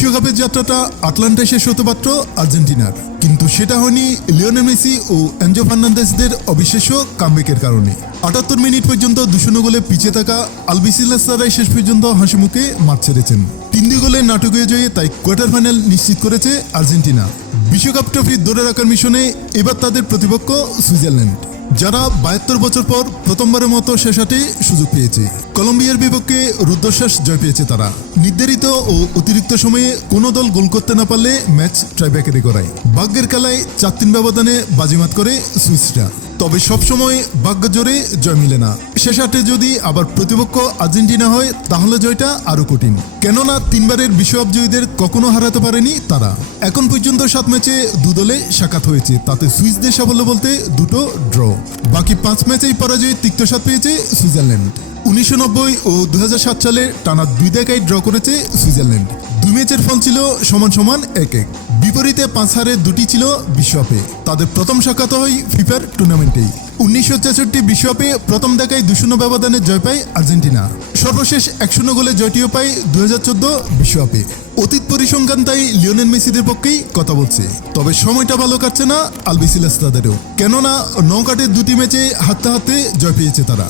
বিশ্বকাপের যাত্রাটা আটলান্টায় শেষ হতে পারত আর্জেন্টিনার, কিন্তু সেটা হয়নি লিওনেল মেসি ও এনজো ফার্নান্দেজদের অবিশ্বাস্য কামব্যাকের কারণে। ৭৮ মিনিট পর্যন্ত ২-০ গোলে পিছিয়ে থাকা আলবিসেলেস্তারাই শেষ পর্যন্ত হাসি মুখে মাঠ ছেড়েছেন। ৩-২ গোলের নাটকীয় জয়ে তাই কোয়ার্টার ফাইনাল নিশ্চিত করেছে আর্জেন্টিনা। বিশ্বকাপ ট্রফি ধরে রাখার মিশনে এবার তাদের প্রতিপক্ষ সুইজারল্যান্ড, যারা ৭২ বছর পর প্রথমবারের মতো শেষ আটে সুযোগ পেয়েছে। কলম্বিয়ার বিপক্ষে রুদ্ধশ্বাস জয় পেয়েছে তারা। নির্ধারিত ও অতিরিক্ত সময়ে কোনো দল গোল করতে না পারলে ম্যাচ টাইব্রেকারে গড়ায়। ভাগ্যের খেলায় ৪-৩ ব্যবধানে বাজিমাত করে সুইসরা। তবে সবসময় ভাগ্য জোরে জয় মিলে না। শেষ আটে যদি আবার প্রতিপক্ষ আর্জেন্টিনা হয় তাহলে জয়টা আরও কঠিন, কেননা ৩ বারের বিশ্বকাপ জয়ীদের কখনো হারাতে পারেনি তারা। এখন পর্যন্ত ৭ ম্যাচে ২ দলে সাক্ষাৎ হয়েছে, তাতে সুইসদের সাফল্য বলতে 2টো ড্র। বাকি ৫ ম্যাচেই পরাজয়ে তিক্ত স্বাদ পেয়েছে সুইজারল্যান্ড। ১৯৯০ ও ২০০৭ সালে টানা ২ দেখায় ড্র করেছে সুইজারল্যান্ড। ২ ম্যাচের ফল ছিল সমান সমান ১-১। বিপরীতে ৫ হারে ২টি ছিল বিশ্বকাপে। তাদের প্রথম সাক্ষাৎ হয় ফিফার টুর্নামেন্টেই। ১৯৬৬ বিশ্বকাপে প্রথম দেখায় ২-০ ব্যবধানে জয় পায় আর্জেন্টিনা। সর্বশেষ ১-০ গোলে জয়টিও পায় ২০১৪ বিশ্বকাপে। অতীত পরিসংখ্যান তাই লিওনেল মেসিদের পক্ষেই কথা বলছে। তবে সময়টা ভালো কাটছে না আলবিসেলেস্তাদেরও, কেননা নকআউটের ২টি ম্যাচে হারতে হারতে জয় পেয়েছে তারা।